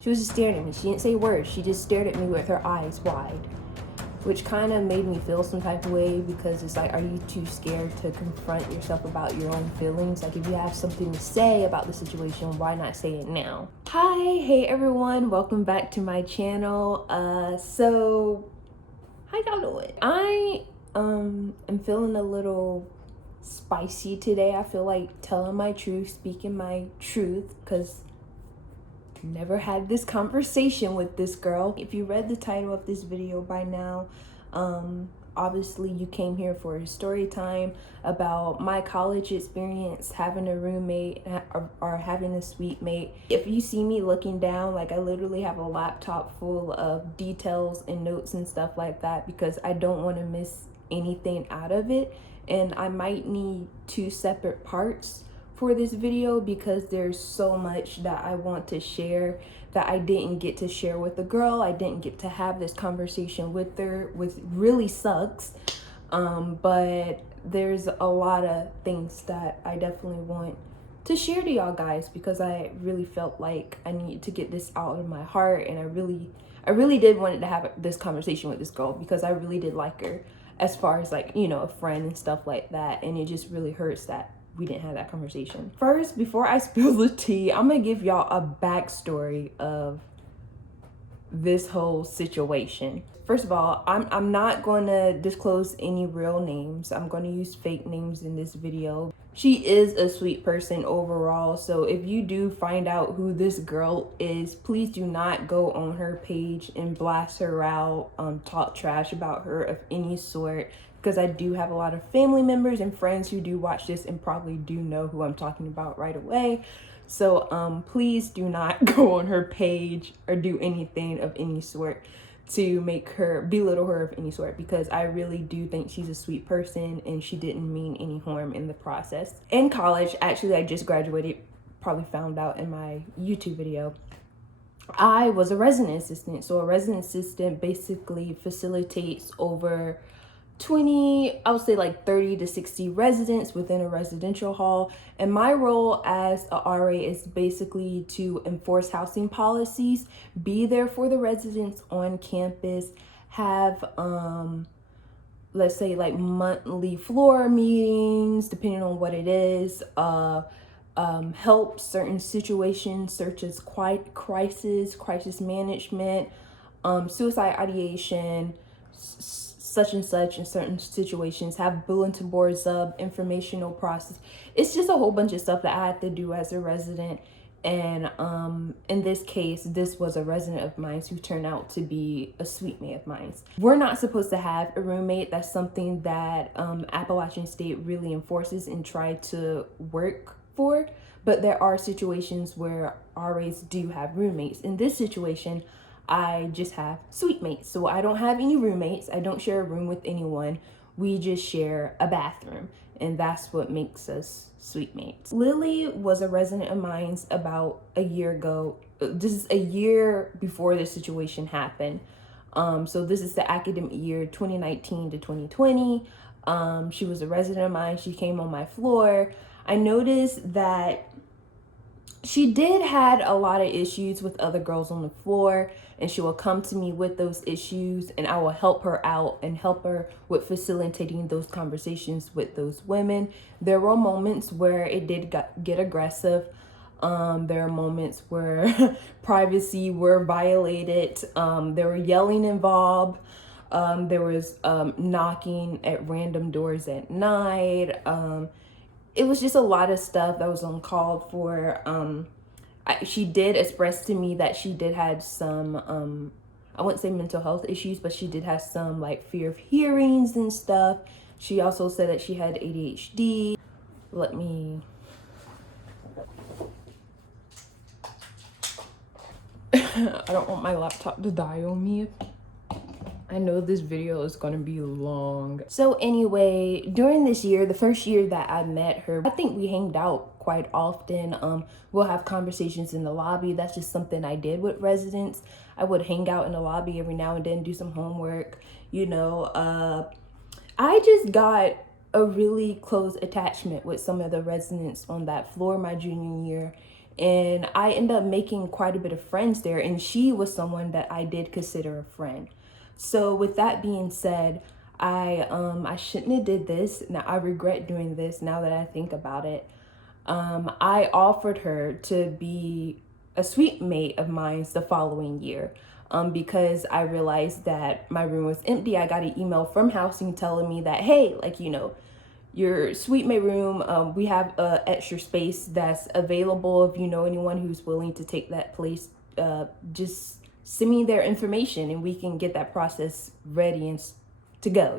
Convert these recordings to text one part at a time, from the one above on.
She was just staring at me. She didn't say a word. She just stared at me with her eyes wide, which kind of made me feel some type of way, because it's like, are you too scared to confront yourself about your own feelings? Like, if you have something to say about the situation, why not say it now? Hey everyone, welcome back to my channel. So how y'all doing? I am feeling a little spicy today. I feel like telling my truth, speaking my truth, because never had this conversation with this girl. If you read the title of this video by now, obviously you came here for a story time about my college experience, having a roommate or having a suite mate. If you see me looking down, like, I literally have a laptop full of details and notes and stuff like that, because I don't want to miss anything out of it. And I might need 2 separate parts for this video, because there's so much that I want to share that I didn't get to share with the girl. I didn't get to have this conversation with her, which really sucks. But there's a lot of things that I definitely want to share to y'all guys, because I really felt like I needed to get this out of my heart. And I really did want to have this conversation with this girl, because I really did like her as far as, like, you know, a friend and stuff like that. And it just really hurts that we didn't have that conversation. First, before I spill the tea, I'm gonna give y'all a backstory of this whole situation. First of all, I'm not gonna disclose any real names. I'm gonna use fake names in this video. She is a sweet person overall, so if you do find out who this girl is, please do not go on her page and blast her out, talk trash about her of any sort, because I do have a lot of family members and friends who do watch this and probably do know who I'm talking about right away. So please do not go on her page or do anything of any sort to make her, belittle her of any sort, because I really do think she's a sweet person and she didn't mean any harm in the process. In college, actually, I just graduated, probably found out in my YouTube video, I was a resident assistant. So a resident assistant basically facilitates over 20, I would say like 30 to 60 residents within a residential hall. And my role as a RA is basically to enforce housing policies, be there for the residents on campus, have let's say like monthly floor meetings, depending on what it is, help certain situations such as crisis management, suicide ideation, such and such in certain situations, have bulletin boards up, informational process. It's just a whole bunch of stuff that I had to do as a resident. And in this case, this was a resident of mine who turned out to be a suite mate of mine. We're not supposed to have a roommate. That's something that Appalachian State really enforces and try to work for. But there are situations where RAs do have roommates. In this situation, I just have suite mates. So I don't have any roommates. I don't share a room with anyone. We just share a bathroom. And that's what makes us suite mates. Lily was a resident of mine about a year ago. This is a year before this situation happened. So this is the academic year 2019 to 2020. She was a resident of mine. She came on my floor. I noticed that she did had a lot of issues with other girls on the floor, and she will come to me with those issues, and I will help her out and help her with facilitating those conversations with those women. There were moments where it did get aggressive. There are moments where privacy were violated. There were yelling involved. There was knocking at random doors at night. It was just a lot of stuff that was uncalled for. She did express to me that she did have some, I wouldn't say mental health issues, but she did have some like fear of hearings and stuff. She also said that she had ADHD. Let me, I don't want my laptop to die on me. I know this video is gonna be long. So anyway, during this year, the first year that I met her, I think we hanged out quite often. We'll have conversations in the lobby. That's just something I did with residents. I would hang out in the lobby every now and then, do some homework, you know. I just got a really close attachment with some of the residents on that floor my junior year. and I ended up making quite a bit of friends there, and she was someone that I did consider a friend. So with that being said, I shouldn't have did this. Now I regret doing this now that I think about it. I offered her to be a suite mate of mine the following year. Because I realized that my room was empty. I got an email from housing telling me that, hey, like, your suite mate room, we have extra space that's available. If you know anyone who's willing to take that place, just send me their information and we can get that process ready and to go.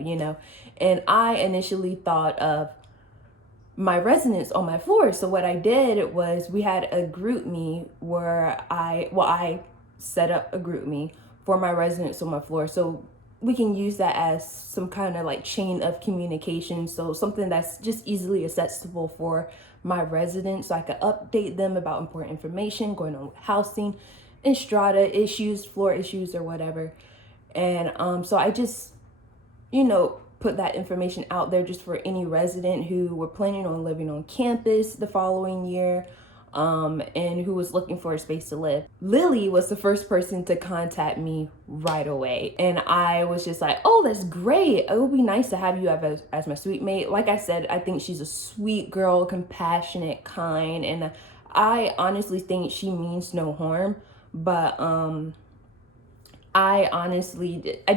And I initially thought of my residents on my floor. So what I did was we had a group me where I set up a group me for my residents on my floor. So we can use that as some kind of like chain of communication. So something that's just easily accessible for my residents. So I could update them about important information going on with housing and strata issues, floor issues or whatever. And so I just, put that information out there just for any resident who were planning on living on campus the following year, and who was looking for a space to live. Lily was the first person to contact me right away. And I was just like, oh, that's great. It would be nice to have you as my suite mate. Like I said, I think she's a sweet girl, compassionate, kind, and I honestly think she means no harm. But I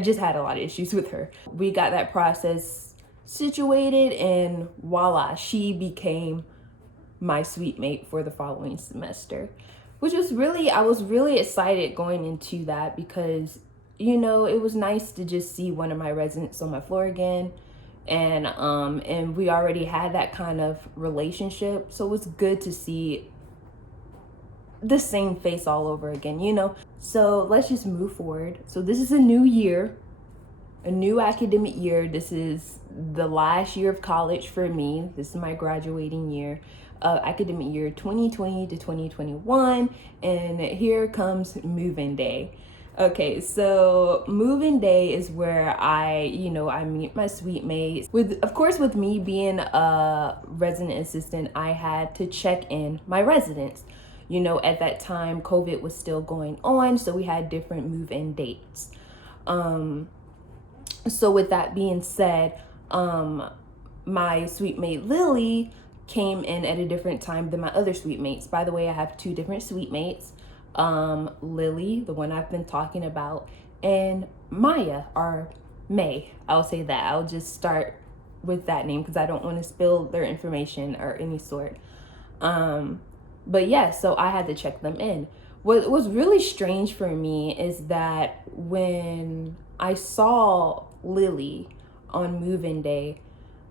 just had a lot of issues with her. We got that process situated and voila, she became my suite mate for the following semester, which was I was really excited going into that because, it was nice to just see one of my residents on my floor again. And we already had that kind of relationship. So it was good to see the same face all over again. So let's just move forward. So this is a new year, a new academic year. This is the last year of college for me. This is my graduating year, academic year 2020 to 2021. And here comes move-in day. Okay, so move-in day is where I meet my suite mates. Of course, with me being a resident assistant, I had to check in my residents. At that time, COVID was still going on, so we had different move-in dates. So with that being said, my suite mate Lily came in at a different time than my other suite mates. By the way, I have two different suite mates. Lily, the one I've been talking about, and Maya, or May. I'll say that. I'll just start with that name because I don't want to spill their information or any sort. But yeah, so I had to check them in. What was really strange for me is that when I saw Lily on move-in day,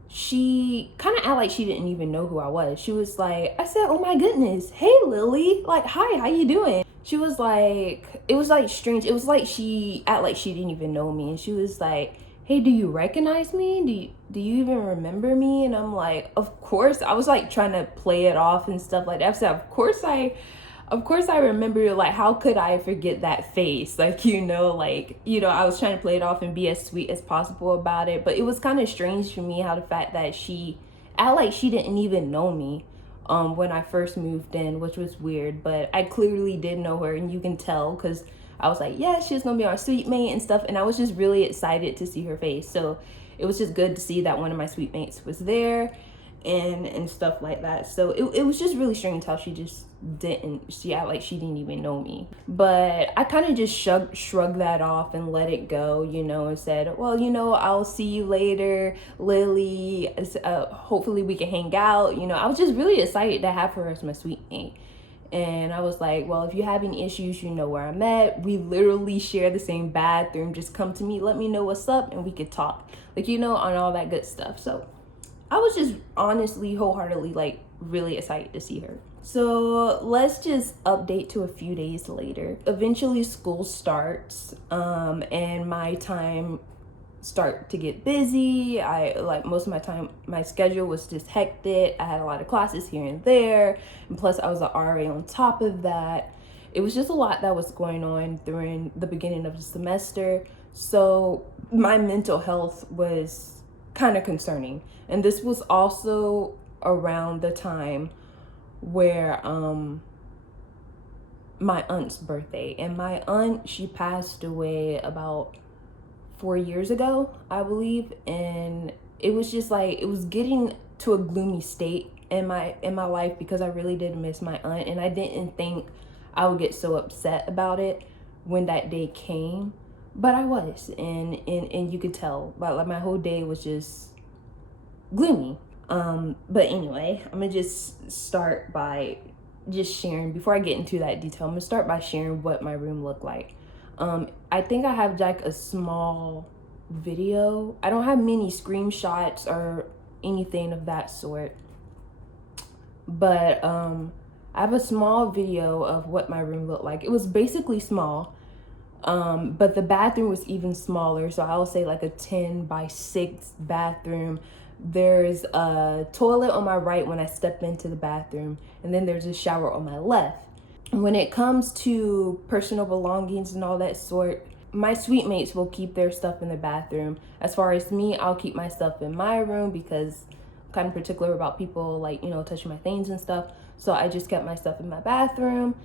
she kind of acted like she didn't even know who I was. She was like, I said, oh my goodness, hey Lily, like, hi, how you doing? She was like, it was like strange. It was like she acted like she didn't even know me. And she was like, hey, do you recognize me? Do you even remember me? And I'm like, of course. I was like trying to play it off and stuff like that. I said, of course I remember you. Like, how could I forget that face? Like, I was trying to play it off and be as sweet as possible about it. But it was kind of strange for me how the fact that she acted like she didn't even know me when I first moved in, which was weird. But I clearly did know her, and you can tell because I was like, yeah, she's gonna be our suite mate and stuff. And I was just really excited to see her face. So it was just good to see that one of my suite mates was there and stuff like that. So it was just really strange how she acted like she didn't even know me. But I kind of just shrugged that off and let it go, and said, well, I'll see you later, Lily. Hopefully we can hang out. I was just really excited to have her as my suite mate. And I was like, well, if you have any issues, you know where I'm at. We literally share the same bathroom. Just come to me, let me know what's up, and we could talk. On all that good stuff. So I was just honestly, wholeheartedly, really excited to see her. So let's just update to a few days later. Eventually school starts, and my time start to get busy. Most of my time, my schedule was just hectic. I had a lot of classes here and there, and plus I was an RA on top of that. It was just a lot that was going on during the beginning of the semester. So my mental health was kind of concerning. And this was also around the time where my aunt's birthday. And my aunt, she passed away about 4 years ago, I believe. And it was just like, it was getting to a gloomy state in my life because I really did miss my aunt, and I didn't think I would get so upset about it when that day came, but I was. And you could tell, but like my whole day was just gloomy. But anyway, I'm gonna just start by just sharing. Before I get into that detail, I'm gonna start by sharing what my room looked like. I think I have like a small video. I don't have many screenshots or anything of that sort, but I have a small video of what my room looked like. It was basically small, but the bathroom was even smaller. So I would say like a 10 by 6 bathroom. There's a toilet on my right when I step into the bathroom, and then there's a shower on my left. When it comes to personal belongings and all that sort, my suite mates will keep their stuff in the bathroom. As far as me, I'll keep my stuff in my room because I'm kind of particular about people like, touching my things and stuff. So I just kept my stuff in my bathroom.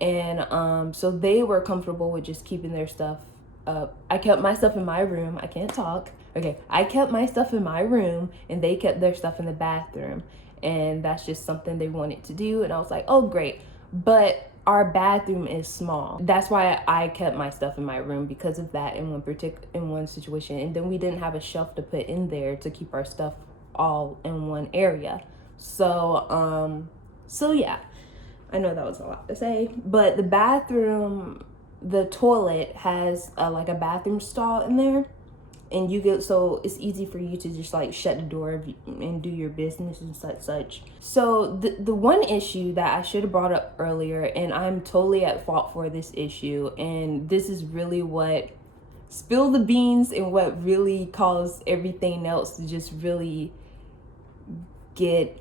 And so they were comfortable with just keeping their stuff up. I kept my stuff in my room. I can't talk. Okay. I kept my stuff in my room, and they kept their stuff in the bathroom. And that's just something they wanted to do. And I was like, oh, great. But our bathroom is small. That's why I kept my stuff in my room, because of that in one situation. And then we didn't have a shelf to put in there to keep our stuff all in one area. So yeah. I know that was a lot to say, but the bathroom, the toilet has like a bathroom stall in there, and so it's easy for you to just like shut the door and do your business and such. So the one issue that I should have brought up earlier, and I'm totally at fault for this issue, and this is really what spilled the beans and what really caused everything else to just really get,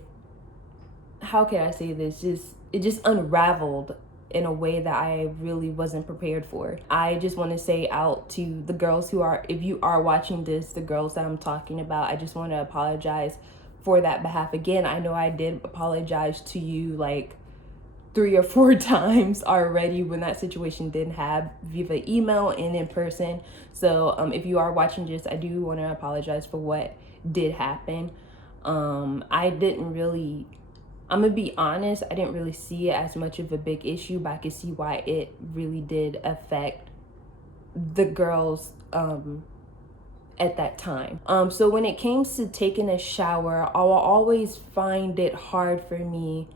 how can I say this, it just unraveled in a way that I really wasn't prepared for. I just want to say out to the girls if you are watching this, the girls that I'm talking about, I just want to apologize for that behalf. Again, I know I did apologize to you like 3 or 4 times already when that situation did have via email and in person. So if you are watching this, I do want to apologize for what did happen. I'm gonna be honest, I didn't really see it as much of a big issue, but I could see why it really did affect the girls at that time. So when it came to taking a shower, I will always find it hard for me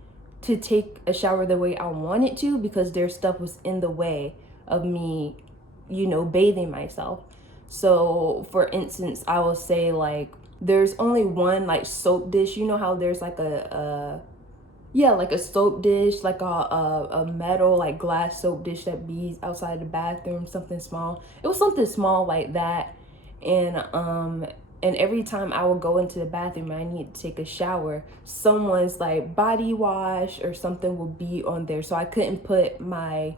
to take a shower the way I wanted to, because their stuff was in the way of me, bathing myself. So for instance, I will say like there's only one like soap dish. You know how there's like a soap dish, like a metal like glass soap dish that be outside the bathroom, something small. It was something small like that. And every time I would go into the bathroom and I need to take a shower, someone's like body wash or something will be on there. So I couldn't put my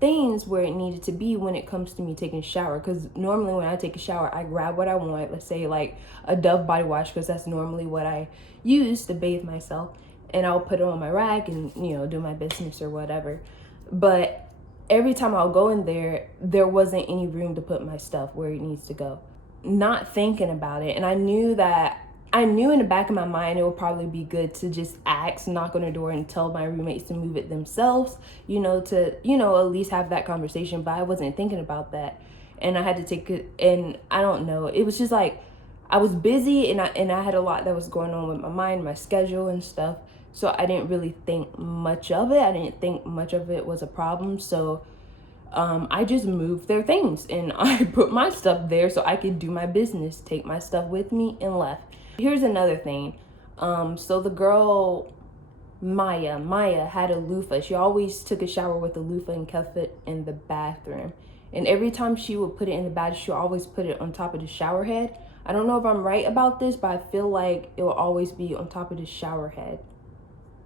things where it needed to be when it comes to me taking a shower. Because normally when I take a shower, I grab what I want. Let's say like a Dove body wash, because that's normally what I use to bathe myself. And I'll put it on my rack and, do my business or whatever. But every time I'll go in there, there wasn't any room to put my stuff where it needs to go. Not thinking about it. And I knew in the back of my mind, it would probably be good to just knock on the door and tell my roommates to move it themselves, to, at least have that conversation. But I wasn't thinking about that. And I had to take it, and I don't know. It was just like, I was busy and I had a lot that was going on with my mind, my schedule and stuff. So I didn't really think much of it. I didn't think much of it was a problem. So I just moved their things and I put my stuff there so I could do my business, take my stuff with me, and left. Here's another thing. So the girl, Maya had a loofah. She always took a shower with a loofah and kept it in the bathroom. And every time she would put it in the bathroom, she would always put it on top of the shower head. I don't know if I'm right about this, but I feel like it will always be on top of the shower head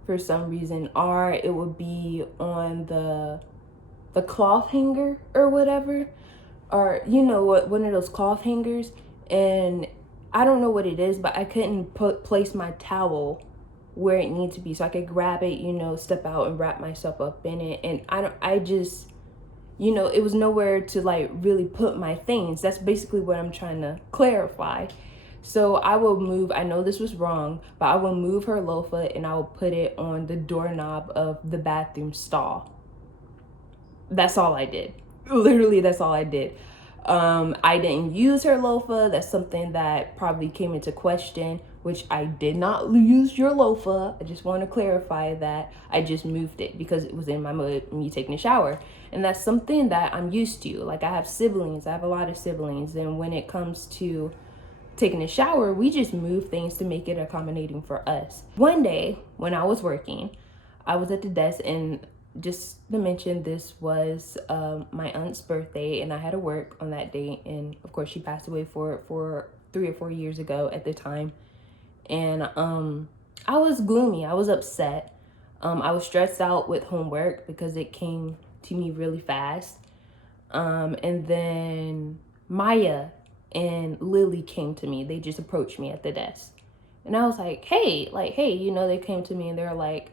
for some reason, or it would be on the cloth hanger or whatever, or one of those cloth hangers. And I don't know what it is, but I couldn't place my towel where it needs to be so I could grab it, step out and wrap myself up in it. And I just, it was nowhere to like really put my things. That's basically what I'm trying to clarify. So I will move, I know this was wrong, but I will move her loafer and I will put it on the doorknob of the bathroom stall. That's all I did. Literally, that's all I did. I didn't use her loafer. That's something that probably came into question, which I did not use your loafer. I just want to clarify that I just moved it because it was in my mud, me taking a shower. And that's something that I'm used to. Like, I have siblings. I have a lot of siblings. And when it comes to taking a shower, we just move things to make it accommodating for us. One day when I was working, I was at the desk, and just to mention, this was my aunt's birthday, and I had to work on that day. And of course, she passed away for 3 or 4 years ago at the time. And I was gloomy. I was upset. I was stressed out with homework because it came to me really fast. And then Maya and Lily came to me. They just approached me at the desk. And I was like, hey, they came to me and they're like,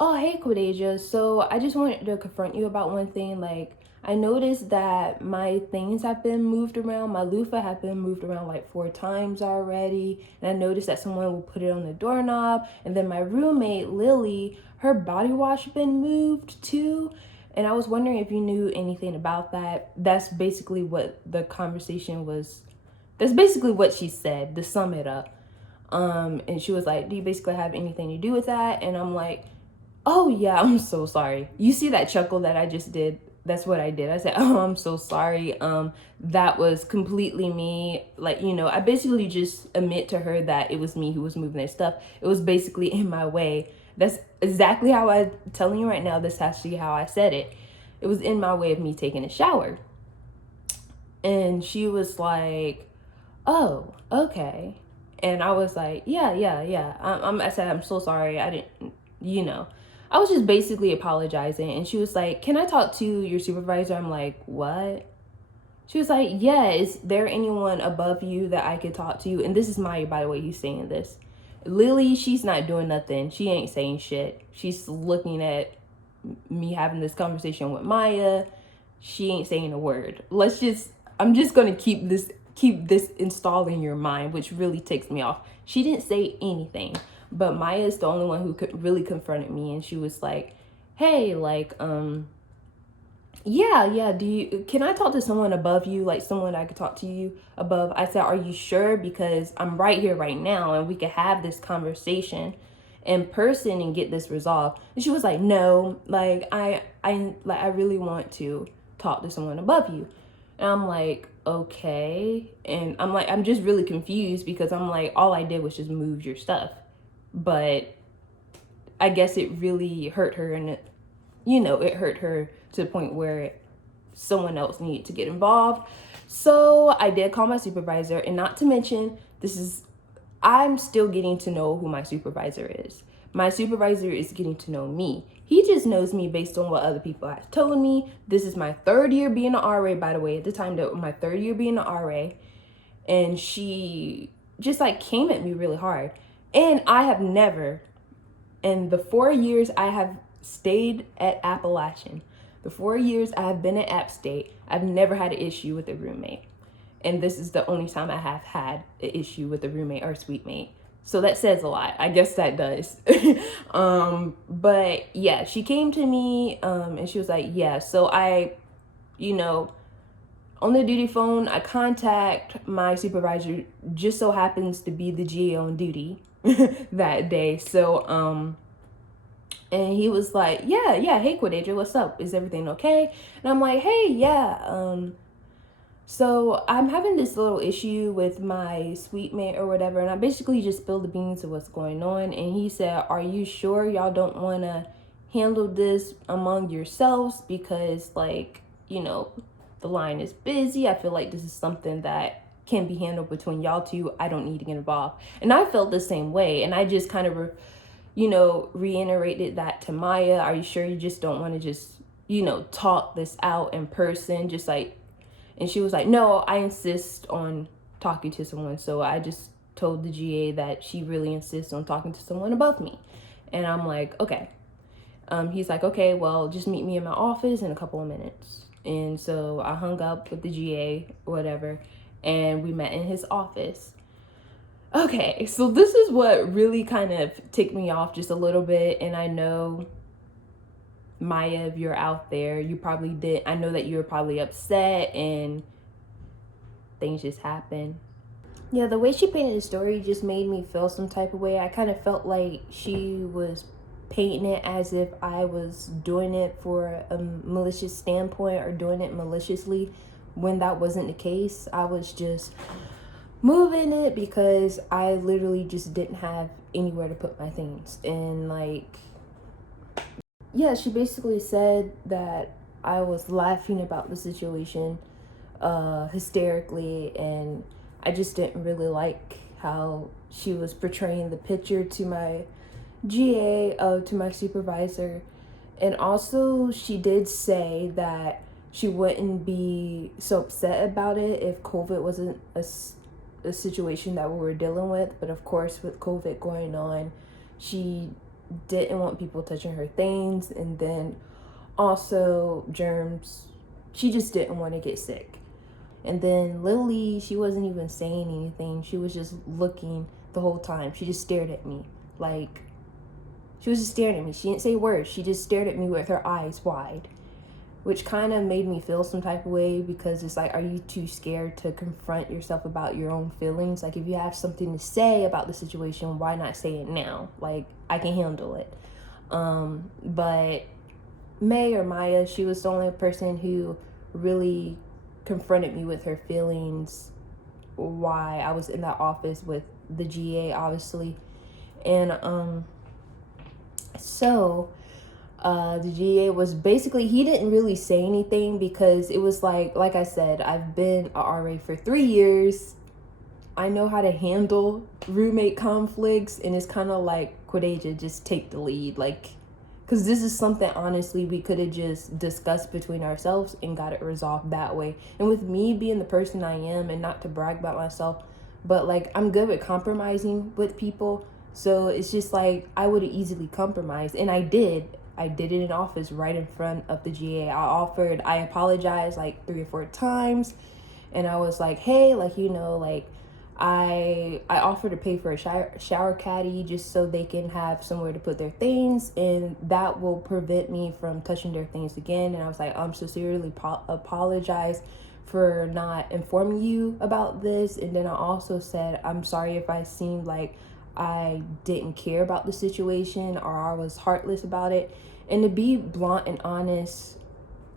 oh, hey, Quadeja. So I just wanted to confront you about one thing. Like, I noticed that my things have been moved around. My loofah have been moved around like 4 times already. And I noticed that someone will put it on the doorknob. And then my roommate, Lily, her body wash been moved too. And I was wondering if you knew anything about that. That's basically what the conversation was. That's basically what she said, to sum it up. And she was like, do you basically have anything to do with that? And I'm like, oh yeah, I'm so sorry. You see that chuckle that I just did? That's what I did. I said, oh, I'm so sorry. That was completely me. Like, I basically just admit to her that it was me who was moving their stuff. It was basically in my way. That's exactly how I'm telling you right now. That's actually how I said it. It was in my way of me taking a shower. And she was like, oh, okay. And I was like, yeah. I said, I'm so sorry. I didn't, I was just basically apologizing. And she was like, can I talk to your supervisor? I'm like, what? She was like, yeah, is there anyone above you that I could talk to? And this is Maya, by the way, who's saying this. Lily, she's not doing nothing. She ain't saying shit. She's looking at me having this conversation with Maya. She ain't saying a word. I'm just going to keep this installed in your mind, which really takes me off. She didn't say anything, but Maya is the only one who really confronted me. And she was like, hey, like, yeah, can I talk to someone above you? Like, someone I could talk to you above? I said, are you sure? Because I'm right here right now and we could have this conversation in person and get this resolved. And she was like, no, like, I really want to talk to someone above you. And I'm like, okay. And I'm like, I'm just really confused because I'm like, all I did was just move your stuff. But I guess it really hurt her, and it hurt her to the point where someone else needed to get involved. So I did call my supervisor, and not to mention, I'm still getting to know who my supervisor is. My supervisor is getting to know me. He just knows me based on what other people have told me. This is my 3rd year being an RA, by the way. At the time, that my 3rd year being an RA. And she just like came at me really hard. And I have never, in the 4 years I have stayed at Appalachian, the 4 years I have been at App State, I've never had an issue with a roommate. And this is the only time I have had an issue with a roommate or suite mate. So that says a lot. I guess that does. But yeah, she came to me and she was like, yeah. So I, on the duty phone, I contact my supervisor, just so happens to be the GA on duty that day. So, and he was like, yeah, hey, Quadeja, what's up? Is everything okay? And I'm like, hey, yeah, so I'm having this little issue with my suite mate or whatever, and I basically just spilled the beans of what's going on. And he said, are you sure y'all don't want to handle this among yourselves? Because, like, the line is busy. I feel like this is something that can be handled between y'all two. I don't need to get involved. And I felt the same way. And I just kind of, reiterated that to Maya. Are you sure you just don't want to just, talk this out in person? Just like, and she was like, no, I insist on talking to someone. So I just told the GA that she really insists on talking to someone above me. And I'm like, okay. He's like, okay, well, just meet me in my office in a couple of minutes. And so I hung up with the GA, whatever, and we met in his office. Okay, so this is what really kind of ticked me off just a little bit. And I know, Maya, if you're out there, you probably did. I know that you were probably upset and things just happen. Yeah, the way she painted the story just made me feel some type of way. I kind of felt like she was painting it as if I was doing it for a malicious standpoint or doing it maliciously, when that wasn't the case. I was just moving it because I literally just didn't have anywhere to put my things. And like, yeah, she basically said that I was laughing about the situation hysterically, and I just didn't really like how she was portraying the picture to my GA, to my supervisor. And also, she did say that she wouldn't be so upset about it if COVID wasn't a situation that we were dealing with. But of course, with COVID going on, she didn't want people touching her things, and then also germs. She just didn't want to get sick. And then Lily, she wasn't even saying anything. She was just looking the whole time. She just stared at me. Like, she was just staring at me. She didn't say words. She just stared at me with her eyes wide, which kind of made me feel some type of way, because it's like, are you too scared to confront yourself about your own feelings? Like, if you have something to say about the situation, why not say it now? Like, I can handle it. But May, or Maya, she was the only person who really confronted me with her feelings, why I was in that office with the GA, obviously. And so the GA was basically, he didn't really say anything, because it was like I said, I've been a RA for 3 years. I know how to handle roommate conflicts, and it's kind of like, Quadeja, just take the lead. Like, because this is something, honestly, we could have just discussed between ourselves and got it resolved that way. And with me being the person I am, and not to brag about myself, but like, I'm good with compromising with people. So it's just like, I would have easily compromised. And I did it in office right in front of the GA. I apologized like 3 or 4 times. And I was like, hey, like, like, I offered to pay for a shower caddy just so they can have somewhere to put their things, and that will prevent me from touching their things again. And I was like, I'm sincerely apologize for not informing you about this. And then I also said, I'm sorry if I seemed like I didn't care about the situation or I was heartless about it. And to be blunt and honest,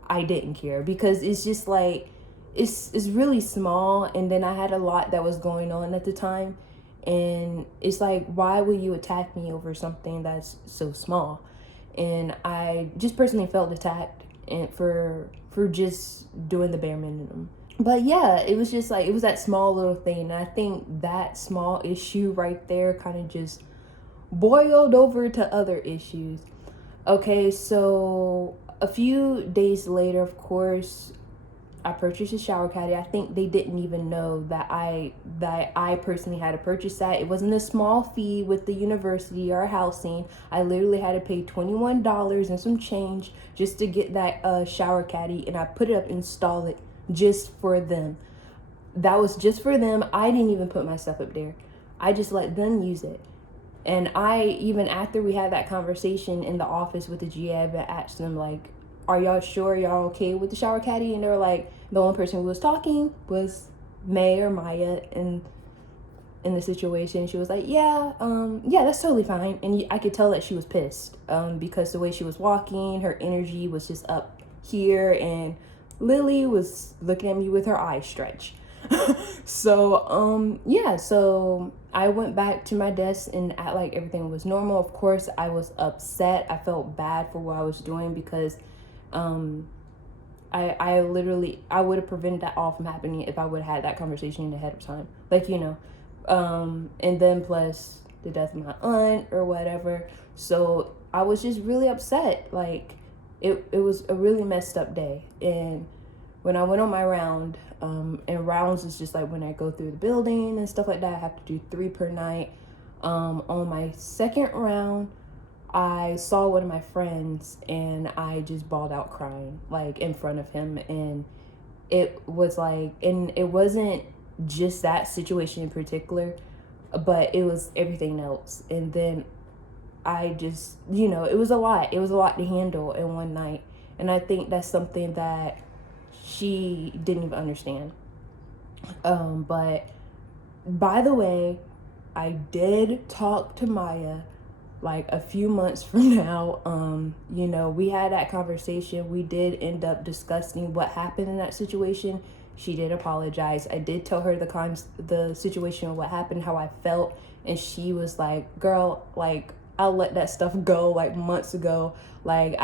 I didn't care, because it's just like, it's really small, and then I had a lot that was going on at the time, and it's like, why would you attack me over something that's so small? And I just personally felt attacked, and for just doing the bare minimum. But yeah, it was just like, it was that small little thing, and I think that small issue right there kind of just boiled over to other issues. Okay, so a few days later, of course, I purchased a shower caddy. I think they didn't even know that I personally had to purchase that. It wasn't a small fee with the university or housing. I literally had to pay $21 and some change just to get that shower caddy, and I put it up, install it just for them. That was just for them. I didn't even put my stuff up there. I just let them use it. And I, even after we had that conversation in the office with the GA, I asked them, like, are y'all sure y'all okay with the shower caddy? And they were like, the only person who was talking was May, or Maya, in the situation. She was like, yeah, that's totally fine. And I could tell that she was pissed, because the way she was walking, her energy was just up here, and Lily was looking at me with her eyes stretched. So so I went back to my desk and act like everything was normal. Of course, I was upset. I felt bad for what I was doing, because I would have prevented that all from happening if I would have had that conversation ahead of time. Like, and then plus the death of my aunt or whatever. So I was just really upset. Like, it was a really messed up day. And when I went on my round, and rounds is just like when I go through the building and stuff like that, I have to do 3 per night. On my second round, I saw one of my friends and I just bawled out crying, like in front of him. And it was like, and it wasn't just that situation in particular, but it was everything else. And then I just, it was a lot. It was a lot to handle in one night. And I think that's something that she didn't even understand. But by the way, I did talk to Maya like a few months from now. We had that conversation. We did end up discussing what happened in that situation. She did apologize. I did tell her the situation, what happened, how I felt, and she was like, girl, like, I'll let that stuff go like months ago. Like,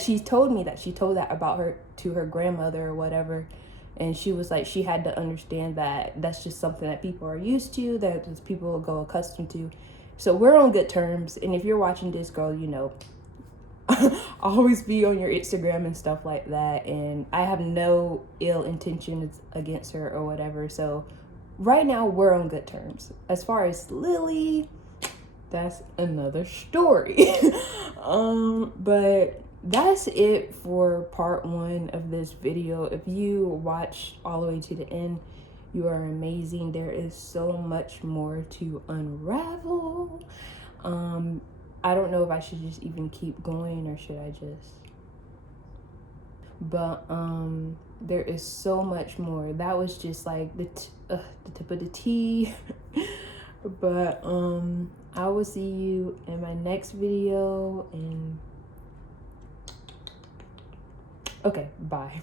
she told me that she told that about her to her grandmother or whatever. And she was like, she had to understand that that's just something that people are used to, that people will go accustomed to. So we're on good terms. And if you're watching this, girl, always be on your Instagram and stuff like that. And I have no ill intentions against her or whatever. So right now we're on good terms. As far as Lily, that's another story. But that's it for part 1 of this video. If you watch all the way to the end, you are amazing. There is so much more to unravel. I don't know if I should just even keep going or should I just, but there is so much more. That was just like the tip of the tea. But I will see you in my next video, and okay, bye.